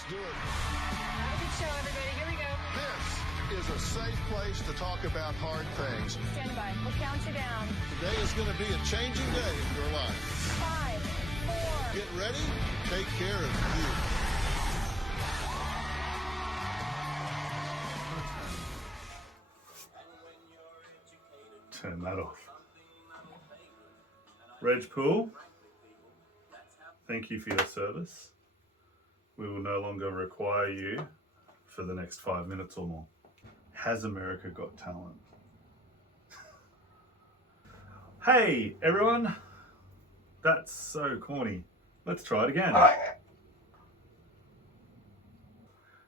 Let's do it. Have a good show, everybody. Here we go. This is a safe place to talk about hard things. Stand by. We'll count you down. Today is going to be a changing day in your life. 5, 4. Get ready. Take care of you. Turn that off. Reg Pool, thank you for your service. We will no longer require you for the next 5 minutes or more. Has America got talent? Hey everyone, that's so corny. Let's try it again.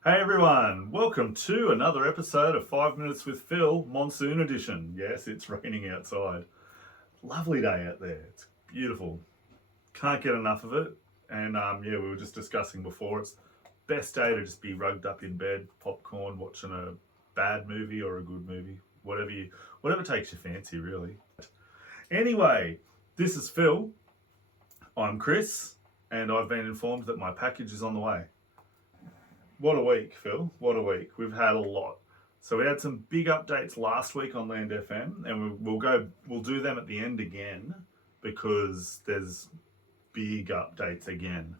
Hey everyone, welcome to another episode of 5 Minutes with Phil, Monsoon Edition. Yes, it's raining outside. Lovely day out there, it's beautiful. Can't get enough of it. And yeah, we were just discussing before, it's best day to just be rugged up in bed, popcorn, watching a bad movie or a good movie. Whatever takes your fancy, really. Anyway, this is Phil. I'm Chris, and I've been informed that my package is on the way. What a week, Phil. What a week. We've had a lot. So we had some big updates last week on Land FM, and we'll do them at the end again because there's big updates again.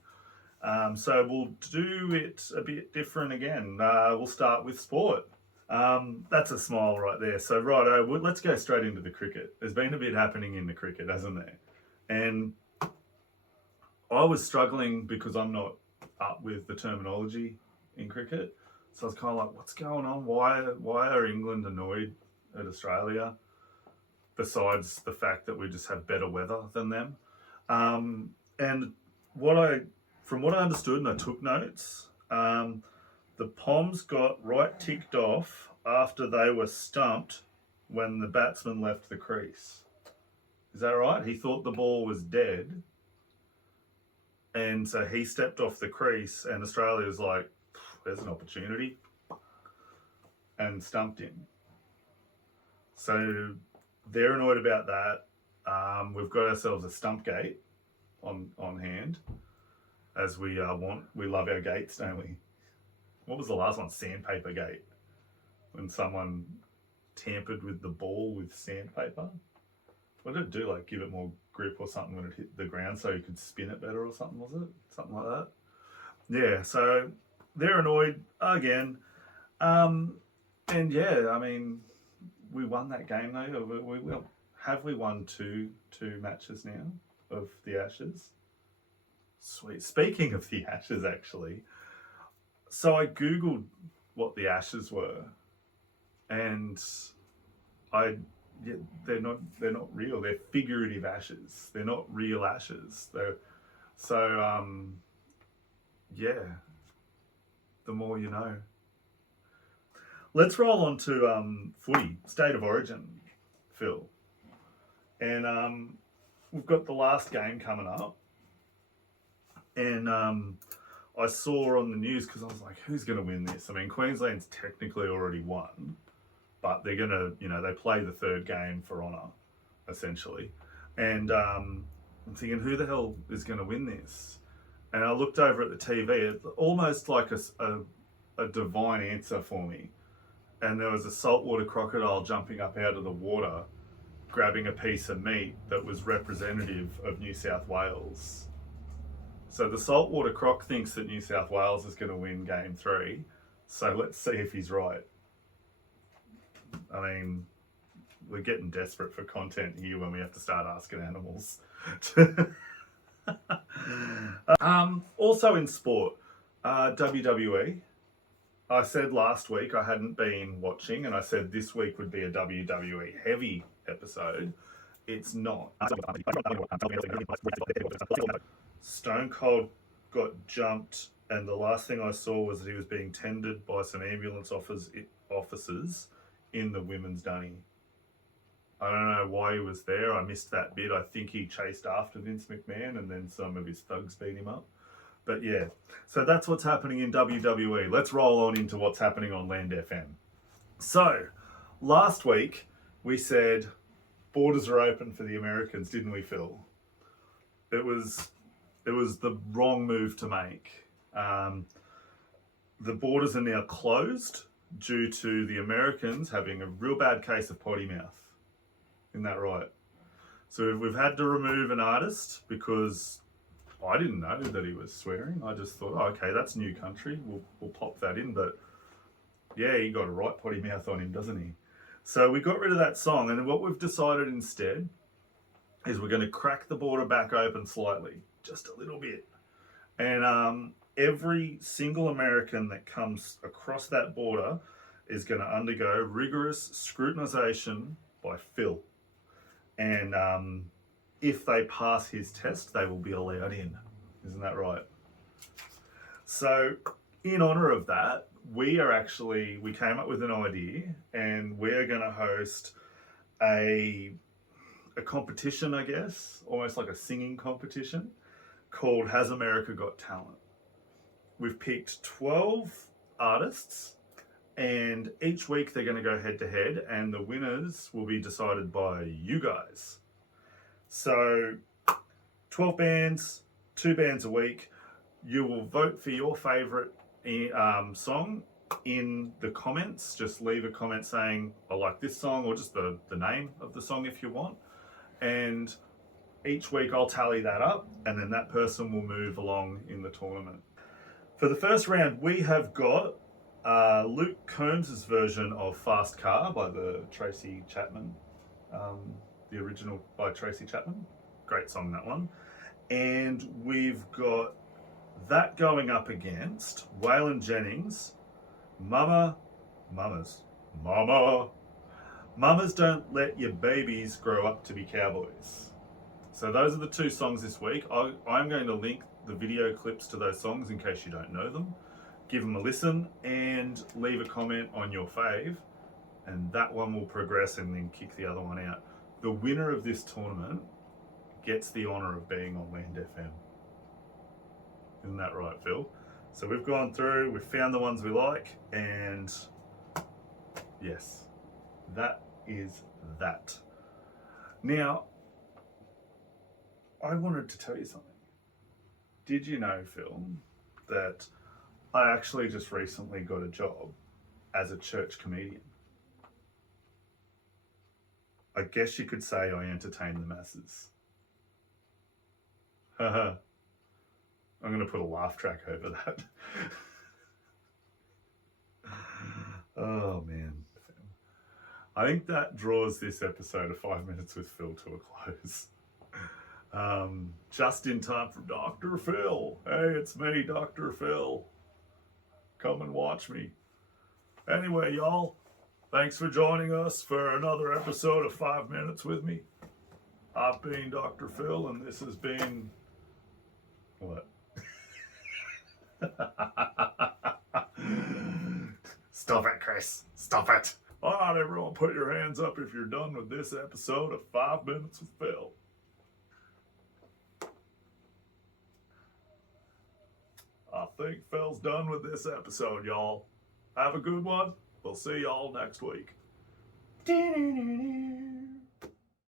So we'll do it a bit different again. We'll start with sport. That's a smile right there. So righto, let's go straight into the cricket. There's been a bit happening in the cricket, hasn't there? And I was struggling because I'm not up with the terminology in cricket. So I was kind of like, what's going on? Why are England annoyed at Australia? Besides the fact that we just have better weather than them. And from what I understood, and I took notes, the Poms got right ticked off after they were stumped when the batsman left the crease. Is that right? He thought the ball was dead. And so he stepped off the crease and Australia was like, there's an opportunity, and stumped him. So they're annoyed about that. We've got ourselves a stump gate on hand, as we love our gates, don't we? What was the last one? Sandpaper gate, when someone tampered with the ball with sandpaper. What did it do? Like give it more grip or something when it hit the ground, so you could spin it better or something? Was it something like that? Yeah. So they're annoyed again. And yeah, I mean, we won that game though. Have we won two matches now of the Ashes? Sweet. Speaking of the Ashes, actually, so I googled what the Ashes were, and they're not real. They're figurative ashes. They're not real ashes. Yeah. The more you know. Let's roll on to footy, State of Origin, Phil. And we've got the last game coming up. And I saw on the news, because I was like, who's going to win this? I mean, Queensland's technically already won, but they're going to, they play the third game for honour, essentially. And I'm thinking, who the hell is going to win this? And I looked over at the TV, it almost like a divine answer for me. And there was a saltwater crocodile jumping up out of the water, grabbing a piece of meat that was representative of New South Wales. So the saltwater croc thinks that New South Wales is going to win game 3. So let's see if he's right. I mean, we're getting desperate for content here when we have to start asking animals. Also in sport, WWE. I said last week I hadn't been watching, and I said this week would be a WWE heavy episode. It's not. Stone Cold got jumped, and the last thing I saw was that he was being tended by some ambulance officers in the women's dunny. I don't know why he was there. I missed that bit. I think he chased after Vince McMahon and then some of his thugs beat him up. But yeah, so that's what's happening in WWE. Let's roll on into what's happening on Land FM. So, last week we said borders are open for the Americans, didn't we, Phil? It was the wrong move to make. the borders are now closed due to the Americans having a real bad case of potty mouth. Isn't that right? So we've had to remove an artist because I didn't know that he was swearing. I just thought, oh, okay, that's new country. We'll pop that in. But yeah, he got a right potty mouth on him, doesn't he? So we got rid of that song. And what we've decided instead is we're going to crack the border back open slightly, just a little bit. And every single American that comes across that border is going to undergo rigorous scrutinization by Phil. And if they pass his test, they will be allowed in. Isn't that right? So in honor of that, we came up with an idea, and we're going to host a competition, I guess, almost like a singing competition called Has America Got Talent? We've picked 12 artists, and each week they're going to go head to head, and the winners will be decided by you guys. So 12 bands, 2 bands a week. You will vote for your favorite song in the comments. Just leave a comment saying, I like this song, or just the name of the song if you want. And each week I'll tally that up, and then that person will move along in the tournament. For the first round, we have got Luke Combs' version of Fast Car by the Tracy Chapman, the original by Tracy Chapman. Great song, that one. And we've got that going up against Waylon Jennings, Mamas Don't Let Your Babies Grow Up to Be Cowboys. So those are the 2 songs this week. I'm going to link the video clips to those songs in case you don't know them. Give them a listen and leave a comment on your fave, and that one will progress and then kick the other one out. The winner of this tournament gets the honour of being on Land FM. Isn't that right, Phil? So we've gone through, we've found the ones we like, and yes, that is that. Now, I wanted to tell you something. Did you know, Phil, that I actually just recently got a job as a church comedian? I guess you could say I entertain the masses. Haha. I'm going to put a laugh track over that. Oh, man. I think that draws this episode of 5 Minutes with Phil to a close. Just in time for Dr. Phil. Hey, it's me, Dr. Phil. Come and watch me. Anyway, y'all, thanks for joining us for another episode of 5 Minutes with me. I've been Dr. Phil, and this has been... What? Stop it, Chris. Stop it. All right, everyone, put your hands up if you're done with this episode of 5 Minutes with Phil. I think Phil's done with this episode, y'all. Have a good one. We'll see y'all next week.